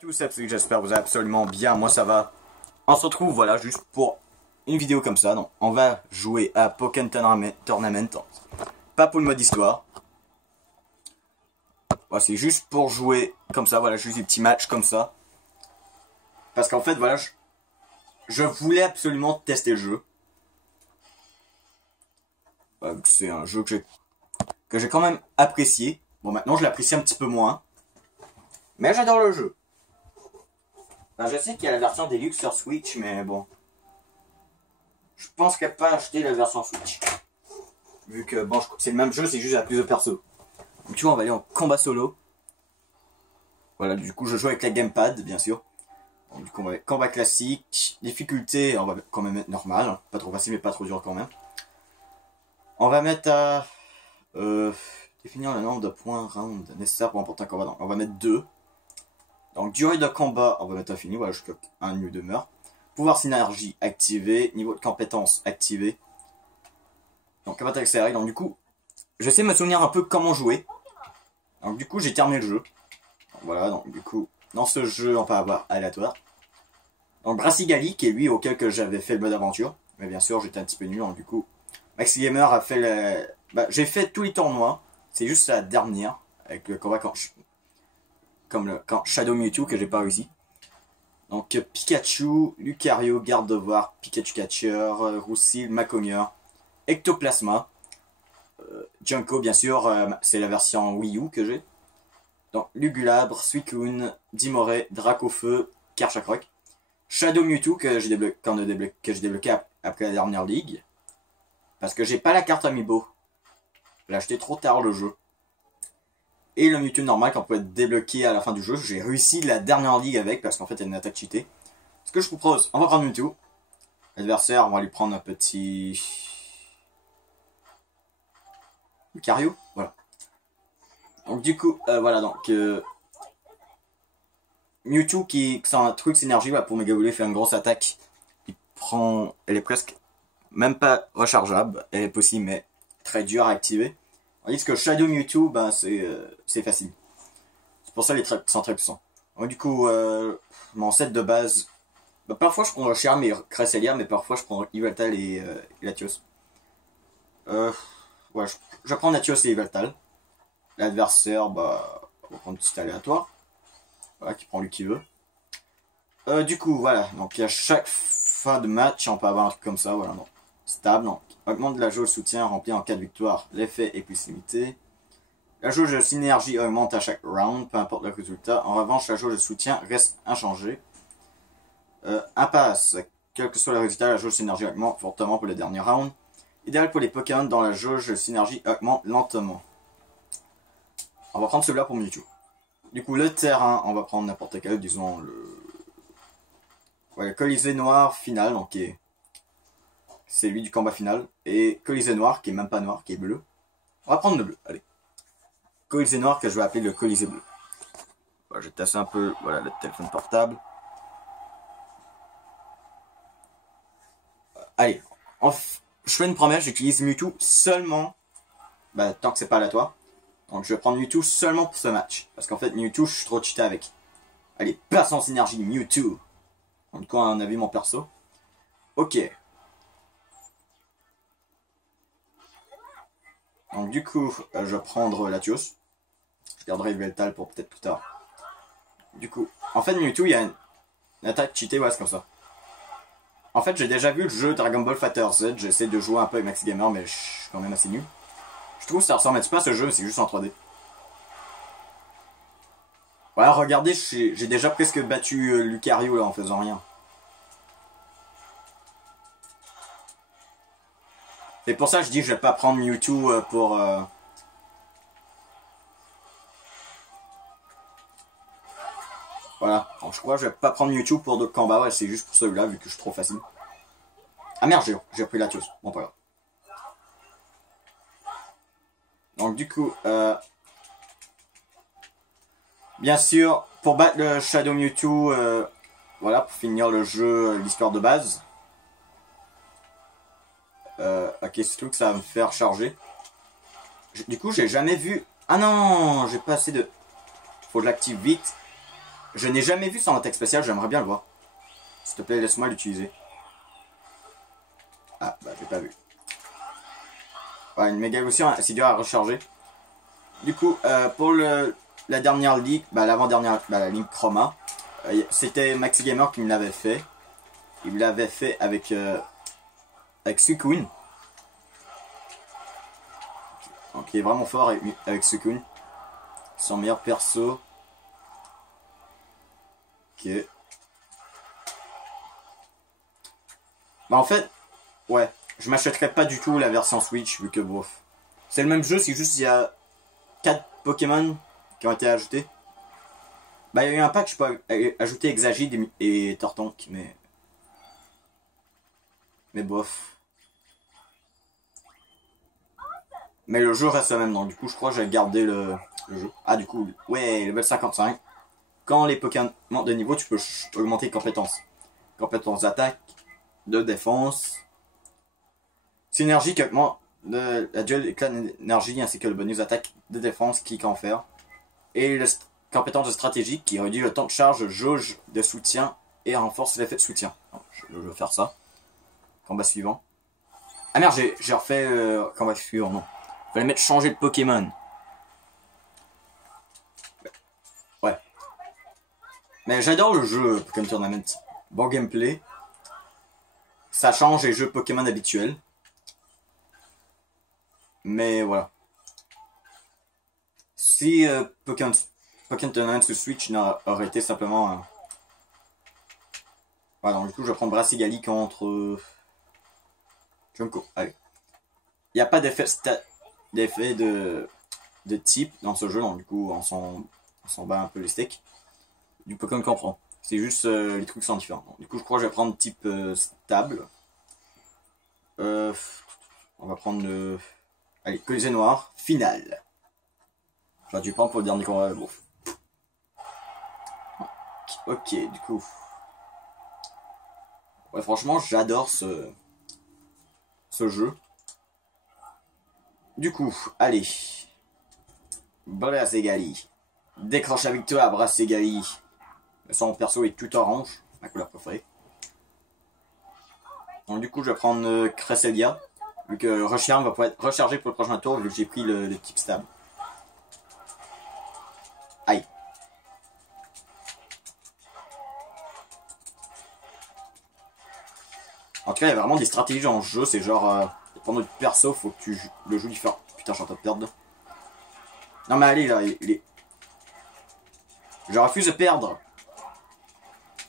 Tout ça, j'espère que vous allez absolument bien, moi ça va. On se retrouve, voilà, juste pour une vidéo comme ça. Donc, on va jouer à Pokémon Tournament. Pas pour le mode histoire. Voilà, c'est juste pour jouer comme ça, voilà, juste des petits matchs comme ça. Parce qu'en fait, voilà, je voulais absolument tester le jeu. Voilà, c'est un jeu que j'ai quand même apprécié. Bon, maintenant je l'apprécie un petit peu moins. Mais j'adore le jeu. Ben, je sais qu'il y a la version Deluxe sur Switch, mais bon. Je pense qu'elle n'a pas acheté la version Switch. Vu que, bon, c'est le même jeu, c'est juste à plus de persos. Donc tu vois, on va aller en combat solo. Voilà, du coup, je joue avec la gamepad, bien sûr. Donc, du coup, on va combat classique. Difficulté, on va quand même mettre normal. Hein. Pas trop facile, mais pas trop dur quand même. On va mettre à... définir le nombre de points round nécessaires pour remporter un combat. Donc, on va mettre 2. Donc, durée de combat, on va mettre infini, voilà, jusqu'à un lieu demeure. Pouvoir synergie activé, niveau de compétence activé. Donc, combat accéléré. Donc, du coup, j'essaie de me souvenir un peu comment jouer. Donc, du coup, j'ai terminé le jeu. Donc, voilà, donc, du coup, dans ce jeu, on peut avoir aléatoire. Donc, Brassigali, qui est lui auquel que j'avais fait le mode aventure. Mais bien sûr, j'étais un petit peu nul, donc du coup, Maxi Gamer a fait le... Bah, j'ai fait tous les tournois. C'est juste la dernière, avec le combat quand Shadow Mewtwo que j'ai pas réussi. Donc Pikachu, Lucario, Gardevoir, Pikachu Catcher, Roussil, Macogneur, Ectoplasma, Junko bien sûr, c'est la version Wii U que j'ai. Donc Lugulabre, Suicune, Dimoré, Dracofeu, Karchakroc, Shadow Mewtwo que j'ai débloqué après la dernière ligue. Parce que j'ai pas la carte Amiibo. J'ai acheté trop tard le jeu. Et le Mewtwo normal qu'on peut débloquer à la fin du jeu. J'ai réussi la dernière ligue avec parce qu'en fait il y a une attaque cheatée. Ce que je vous propose, on va prendre Mewtwo. L'adversaire, on va lui prendre un petit... Lucario, voilà. Donc du coup, voilà, donc... Mewtwo qui sent un truc synergie pour Mega Evoluer fait une grosse attaque. Elle est presque même pas rechargeable. Elle est possible mais très dure à activer. Tandis que Shadow Mewtwo, ben c'est facile. C'est pour ça les traits sont très puissants. Donc du coup, mon set de base, bah, parfois je prends Charme et Cresselia, mais parfois je prends Yveltal et Latios. Ouais, je prends Latios et Yveltal. L'adversaire, bah, on va prendre un petit aléatoire. Voilà, qui prend lui qui veut. Du coup, voilà, donc à chaque fin de match, on peut avoir un truc comme ça, voilà, donc stable, donc augmente la jauge de soutien remplie en cas de victoire. L'effet est plus limité. La jauge de synergie augmente à chaque round, peu importe le résultat. En revanche, la jauge de soutien reste inchangée. Impasse. Quel que soit le résultat, la jauge de synergie augmente fortement pour le dernier round. Idéal pour les Pokémon dont la jauge de synergie augmente lentement. On va prendre celui-là pour Mewtwo. Du coup, le terrain, on va prendre n'importe quel, disons le Colisée Noir final, donc c'est lui du combat final. Et Colisée Noir, qui est même pas noir, qui est bleu. On va prendre le bleu, allez. Colisée Noir que je vais appeler le Colisée Bleu. Voilà, je tasse un peu, voilà, le téléphone portable. Allez, je fais une promesse, j'utilise Mewtwo seulement, bah, tant que c'est pas aléatoire. Donc je vais prendre Mewtwo seulement pour ce match. Parce qu'en fait, Mewtwo, je suis trop cheaté avec. Allez, passe en synergie, Mewtwo. En tout cas, on a vu mon perso. Ok. Donc du coup, je vais prendre Latios. Je garderai Yveltal pour peut-être plus tard. Du coup, en fait, Mewtwo, il y a une attaque cheatée, ouais, c'est comme ça. En fait, j'ai déjà vu le jeu Dragon Ball Fighter Z. J'essaie de jouer un peu avec Maxi Gamer, mais je suis quand même assez nul. Je trouve que ça ressemble un petit peu à ce jeu, mais c'est juste en 3D. Voilà, regardez, j'ai déjà presque battu Lucario là en faisant rien. C'est pour ça que je dis que je vais pas prendre Mewtwo pour... Voilà, donc je crois que je vais pas prendre Mewtwo pour d'autres combats, ouais, c'est juste pour celui-là, vu que je suis trop facile. Ah merde, j'ai pris Latios, bon pas grave. Donc du coup, bien sûr, pour battre le Shadow Mewtwo, voilà, pour finir le jeu, l'histoire de base. Ok, c'est tout que ça va me faire charger. Du coup, j'ai jamais vu... Ah non, j'ai pas assez de... Faut que je l'active vite. Je n'ai jamais vu son attaque spéciale, j'aimerais bien le voir. S'il te plaît, laisse-moi l'utiliser. Ah, bah, j'ai pas vu. Ouais, une méga évolution, c'est dur à recharger. Du coup, pour la dernière ligue, bah, l'avant-dernière, bah, la ligue Chroma, c'était Maxi Gamer qui me l'avait fait. Il me l'avait fait avec Suicune. Donc, il est vraiment fort avec Suicune. Son meilleur perso. Ok. Bah en fait, ouais, je m'achèterais pas du tout la version Switch vu que bof. C'est le même jeu, c'est juste il y a 4 Pokémon qui ont été ajoutés. Bah il y a eu un pack, je peux ajouter Exagide et Tortonk, mais bof. Mais le jeu reste le même, donc du coup je crois que j'ai gardé le jeu. Ah du coup, ouais, level 55. Quand les Pokémon montent de niveau, tu peux augmenter les compétences. Compétences d'attaque, de défense. Synergie qui augmente la duel éclat d'énergie ainsi que le bonus d'attaque de défense qui confère. Et la compétence de stratégie qui réduit le temps de charge, jauge de soutien et renforce l'effet de soutien. Donc, je vais faire ça. Combat suivant. Ah merde, j'ai refait combat suivant, non. Fallait mettre changer de Pokémon. Ouais. Mais j'adore le jeu Pokémon Tournament. Bon gameplay. Ça change les jeux Pokémon habituels. Mais voilà. Si Pokémon Tournament sur Switch aurait été simplement... Voilà, donc du coup je vais prendre Brassigali contre... Junko. Allez. Il n'y a pas d'effet de type dans ce jeu, donc du coup on s'en bat un peu les steaks. Du Pokémon qu'on prend. C'est juste les trucs sont différents. Donc, du coup je crois que je vais prendre type stable. On va prendre le... Allez, Colisée Noir, finale. J'aurais dû prendre pour le dernier combat. Bon. Ok, du coup. Ouais, franchement, j'adore ce jeu. Du coup, allez. Brassigali. Décroche la victoire, Brassigali. Son perso est tout orange, ma couleur préférée. Donc du coup, je vais prendre Cresselia. Vu que Recharme va pouvoir être rechargé pour le prochain tour, vu que j'ai pris le type stable. Aïe. En tout cas, il y a vraiment des stratégies dans le jeu. C'est genre, pour notre perso, faut que tu le joues différent. Putain, je suis en train de perdre. Non, mais allez, là, il est... Je refuse de perdre.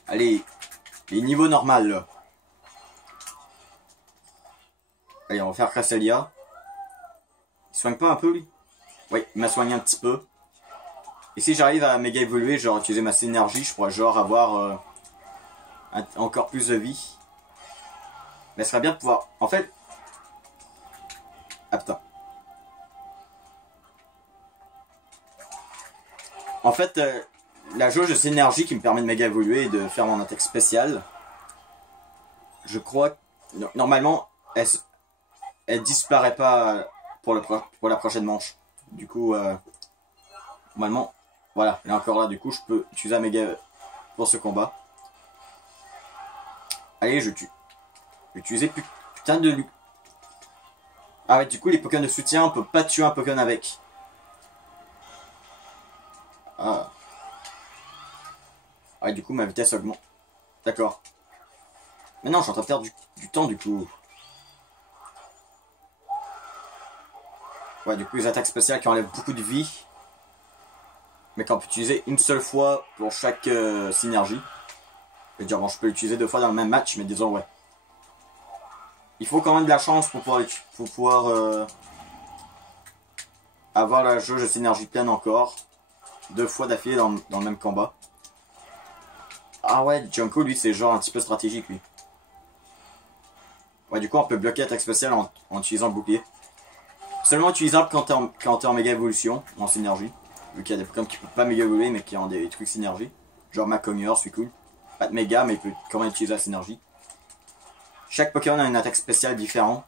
Allez, les niveaux normaux, là. Allez, on va faire Cresselia. Il soigne pas un peu, lui? Oui, il m'a soigné un petit peu. Et si j'arrive à méga évoluer, genre utiliser ma synergie, je pourrais genre avoir encore plus de vie. Mais ce serait bien de pouvoir... En fait... Ah putain. En fait, la jauge de synergie qui me permet de méga évoluer et de faire mon attaque spéciale, je crois... Normalement, elle disparaît pas pour la prochaine manche. Du coup, normalement... Voilà, elle est encore là. Du coup, je peux utiliser la méga pour ce combat. Allez, je tue. Je vais utiliser putain de lui. Ah ouais, du coup, les Pokémon de soutien, on peut pas tuer un Pokémon avec. Ah. Ouais, du coup, ma vitesse augmente. D'accord. Mais non, je suis en train de perdre du temps, du coup. Ouais, du coup, les attaques spéciales qui enlèvent beaucoup de vie. Mais qu'on peut utiliser une seule fois pour chaque synergie. Je veux dire, bon, je peux l'utiliser 2 fois dans le même match, mais disons, ouais. Il faut quand même de la chance pour pouvoir avoir la jauge de synergie pleine encore. 2 fois d'affilée dans le même combat. Ah ouais, Junko, lui, c'est genre un petit peu stratégique, lui. Ouais, du coup, on peut bloquer l'attaque spéciale en utilisant le bouclier. Seulement utilisable quand t'es en méga évolution, en synergie. Vu qu'il y a des Pokémon qui peuvent pas méga évoluer, mais qui ont des trucs synergie. Genre Macomur, c'est cool. Pas de méga, mais il peut quand même utiliser la synergie. Chaque Pokémon a une attaque spéciale différente.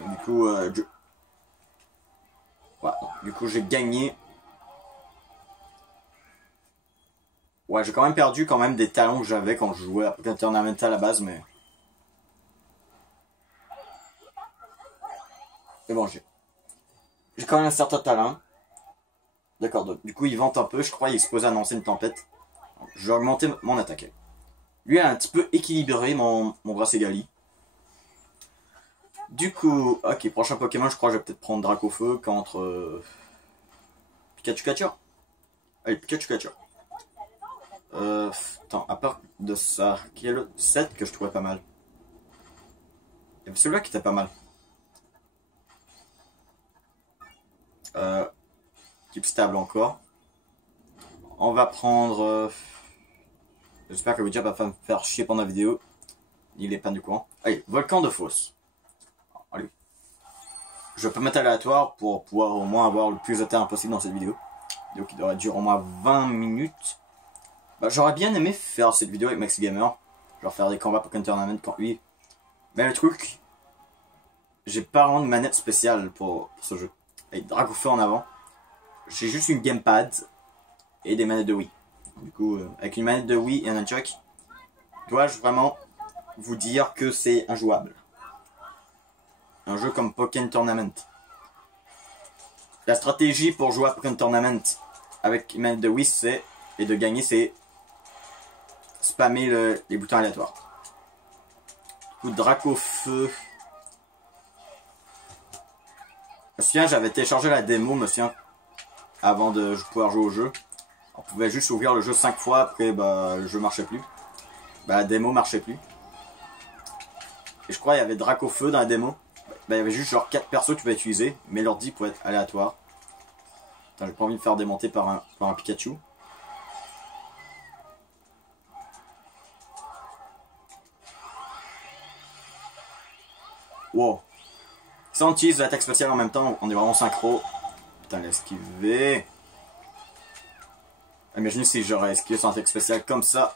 Du coup, voilà. Du coup, j'ai gagné. Ouais, j'ai quand même perdu quand même des talents que j'avais quand je jouais à Pokémon Tournament à la base, mais... Mais bon, j'ai quand même un certain talent. D'accord, donc du coup il vente un peu, je crois il est supposé annoncer une tempête. Je vais augmenter mon attaque. Lui a un petit peu équilibré mon Bracegali. Du coup, ok, prochain Pokémon, je crois que je vais peut-être prendre Dracofeu contre Pikachu Catcher. Allez, Pikachu Catcher. Attends, à part de ça, qui est le 7 que je trouvais pas mal. Il y avait celui-là qui était pas mal. Type stable encore. On va prendre... J'espère que Widja va pas me faire chier pendant la vidéo. Il est pas du coin. Allez, Volcan de Fosse. Allez. Je vais pas mettre aléatoire pour pouvoir au moins avoir le plus de temps possible dans cette vidéo. Vidéo qui devrait durer au moins 20 minutes. Bah, j'aurais bien aimé faire cette vidéo avec Maxi Gamer. Genre faire des combats Pokémon Tournament contre lui. Mais le truc, j'ai pas vraiment de manette spéciale pour ce jeu. Avec Dracofeu en avant. J'ai juste une gamepad et des manettes de Wii. Du coup, avec une manette de Wii et un nunchuck, dois-je vraiment vous dire que c'est injouable. Un jeu comme Pokémon Tournament. La stratégie pour jouer à Pokémon Tournament avec une manette de Wii, c'est, et de gagner, c'est spammer les boutons aléatoires. Du coup, Dracofeu. Je me souviens, j'avais téléchargé la démo, me souviens, avant de pouvoir jouer au jeu. On pouvait juste ouvrir le jeu 5 fois, après bah, le jeu marchait plus. Bah, la démo marchait plus. Et je crois qu'il y avait Dracofeu dans la démo. Bah, il y avait juste genre 4 persos que tu pouvais utiliser, mais l'ordi pouvait être aléatoire. Putain, j'ai pas envie de me faire démonter par un Pikachu. Wow. Si on utilise l'attaque spéciale en même temps, on est vraiment synchro. Putain, l'esquiver. Imaginez si j'aurais esquivé son attaque spéciale comme ça.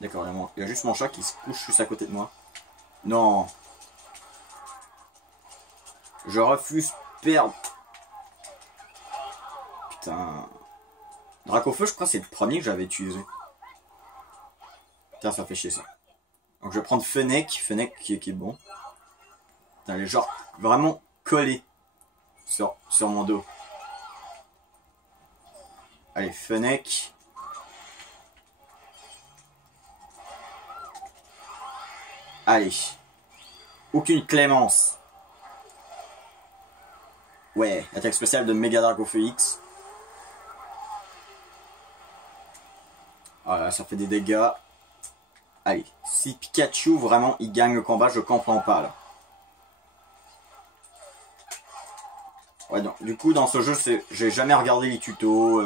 D'accord, il y a juste mon chat qui se couche juste à côté de moi. Non. Je refuse perdre. Putain. Dracofeu, je crois que c'est le premier que j'avais utilisé. Putain, ça fait chier ça. Donc je vais prendre Fennec qui est bon. Putain, elle est genre vraiment collée sur mon dos. Allez, Fennec. Allez. Aucune clémence. Ouais, attaque spéciale de Mega Dracofeu X. Voilà, ça fait des dégâts. Allez, si Pikachu vraiment il gagne le combat, je comprends pas là. Ouais, donc du coup dans ce jeu, j'ai jamais regardé les tutos.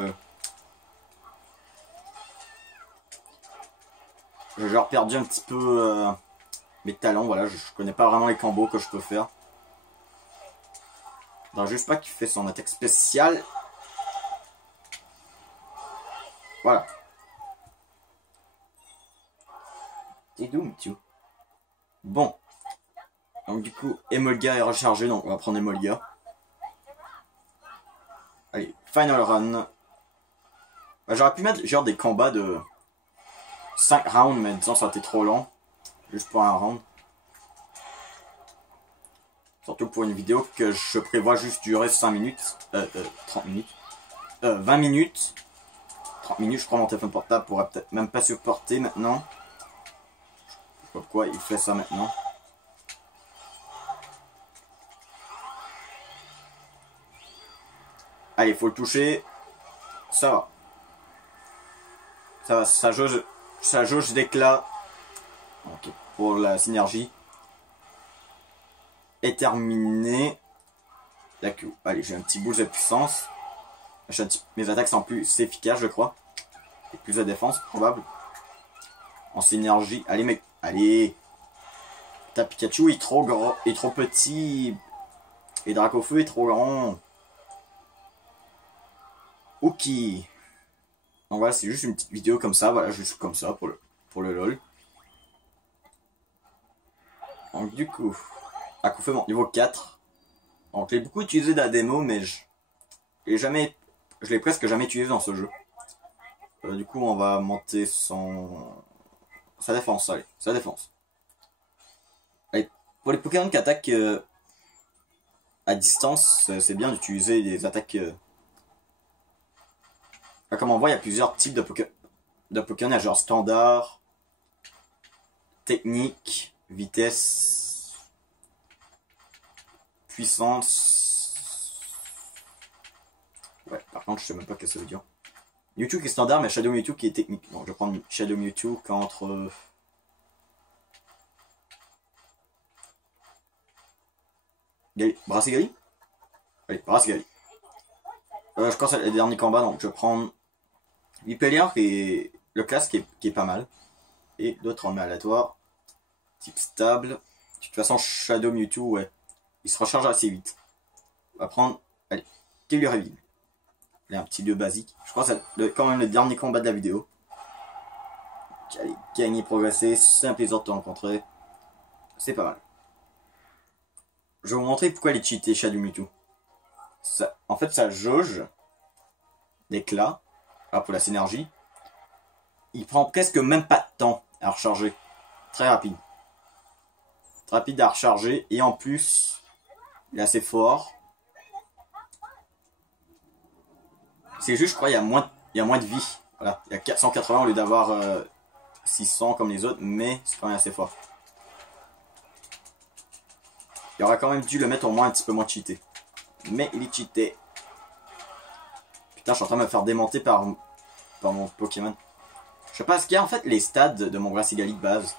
J'ai genre perdu un petit peu mes talents, voilà, je connais pas vraiment les combos que je peux faire. Non, juste pas qu'il fait son attaque spéciale. Voilà. T'es doom, tu. Bon. Donc du coup, Emolga est rechargé, donc on va prendre Emolga. Allez, Final Run. Bah, j'aurais pu mettre genre des combats de 5 rounds, mais disons ça a été trop long. Juste pour un round. Surtout pour une vidéo que je prévois juste durer 5 minutes. 30 minutes. 20 minutes. 30 minutes, je crois mon téléphone portable pourra peut-être même pas supporter maintenant. Je sais pas pourquoi il fait ça maintenant. Allez, faut le toucher. Ça va. Ça va, sa jauge d'éclat. Ok, pour la synergie. Est terminée. D'accord. Allez, j'ai un petit boost de puissance. Mes attaques sont plus efficaces, je crois. Et plus de défense, probable. En synergie. Allez, mec. Allez. Ta Pikachu est trop gros. Est trop petit. Et Dracofeu est trop grand. Ok. Donc voilà, c'est juste une petite vidéo comme ça. Voilà, juste comme ça pour le LOL. Donc du coup, Dracofeu mon niveau 4. Donc je l'ai beaucoup utilisé dans la démo, mais je l'ai presque jamais utilisé dans ce jeu. Du coup, on va monter sa défense, allez, sa défense. Allez, pour les Pokémon qui attaquent à distance, c'est bien d'utiliser des attaques... Comme on voit, il y a plusieurs types de Pokémon, genre standard, technique, vitesse, puissance. Ouais, par contre, je sais même pas ce que ça veut dire. Mewtwo qui est standard, mais Shadow Mewtwo qui est technique. Donc, je vais prendre Shadow Mewtwo contre... Brassigali. Allez, Brassigali. Je pense à les derniers combats, donc je vais prendre Vipellier qui est le classe qui est pas mal. Et d'autres en aléatoire. Type stable. De toute façon, Shadow Mewtwo, ouais. Il se recharge assez vite. On va prendre... Allez, Kelly Reveal. Allez, un petit 2 basique. Je crois que c'est quand même le dernier combat de la vidéo. Donc, allez, gagner, progresser. C'est un plaisir de te rencontrer. C'est pas mal. Je vais vous montrer pourquoi il est cheaté Shadow Mewtwo. En fait, sa jauge d'éclat, pour la synergie, il prend presque même pas de temps à recharger. Très rapide. Très rapide à recharger. Et en plus, il est assez fort. C'est juste, je crois, il y a moins de vie. Voilà, il y a 480 au lieu d'avoir 600 comme les autres, mais c'est quand même assez fort. Il aurait quand même dû le mettre au moins un petit peu moins cheaté. Mais il est cheaté. Putain, je suis en train de me faire démonter par mon Pokémon. Je sais pas ce qu'il y a en fait les stades de mon Brassigali de base.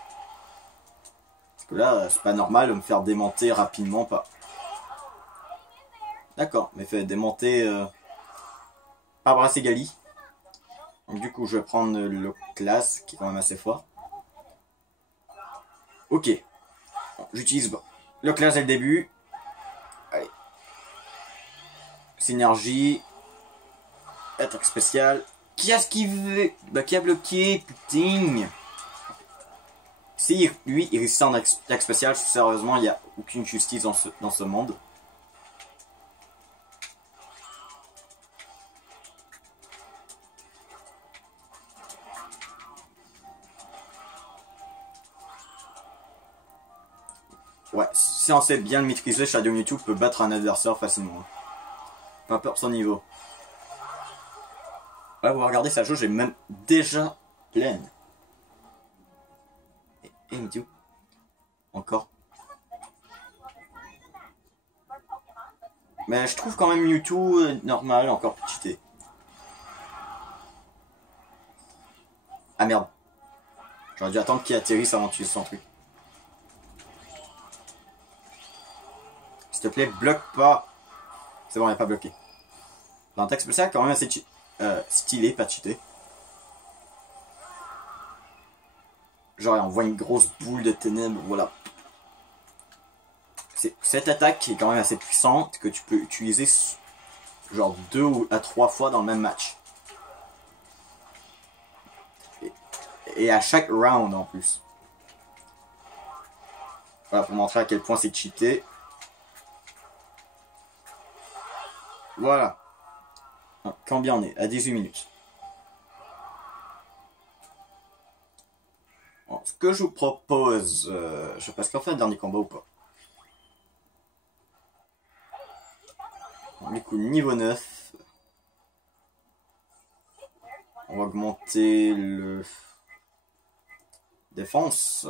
Parce que là, c'est pas normal de me faire démonter rapidement. Pas. D'accord, mais fait démonter par Brassigali. Donc du coup, je vais prendre le classe qui est quand même assez fort. Ok. J'utilise le classe dès le début. Allez. Synergie. Attaque spéciale. Qui a esquivé? Bah qui a bloqué? Putain. Si lui il résiste en attaque spéciale, sérieusement il n'y a aucune justice dans ce monde. Ouais, si on sait bien le maîtriser, Shadow Mewtwo peut battre un adversaire facilement. Peu importe son niveau. Ouais, vous regardez sa jauge est même déjà pleine. Et Mewtwo. Encore. Mais je trouve quand même Mewtwo normal, encore cheaté. Ah merde. J'aurais dû attendre qu'il atterrisse avant de tuer son truc. S'il te plaît, bloque pas. C'est bon, il n'est pas bloqué. L'attaque spéciale quand même assez stylé, pas cheaté. Genre, on voit une grosse boule de ténèbres, voilà. Cette attaque est quand même assez puissante que tu peux utiliser genre 2 à 3 fois dans le même match. Et à chaque round en plus. Voilà, pour montrer à quel point c'est cheaté. Voilà. Combien on est? À 18 minutes. Bon, ce que je vous propose... je sais pas ce qu'on fait un dernier combat ou pas. Du coup, niveau 9. On va augmenter le... Défense.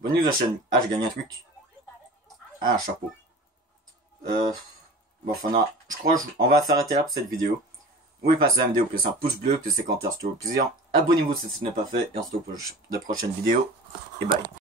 Bonne news la chaîne. Ah, j'ai gagné un truc. Ah, un chapeau. Bon, enfin, je crois on va s'arrêter là pour cette vidéo. Vous pouvez passer la vidéo, laisser un pouce bleu, laisser un commentaire, c'est toujours plaisir. Abonnez-vous si ce n'est pas fait, et on se retrouve pour de prochaines vidéos. Et bye.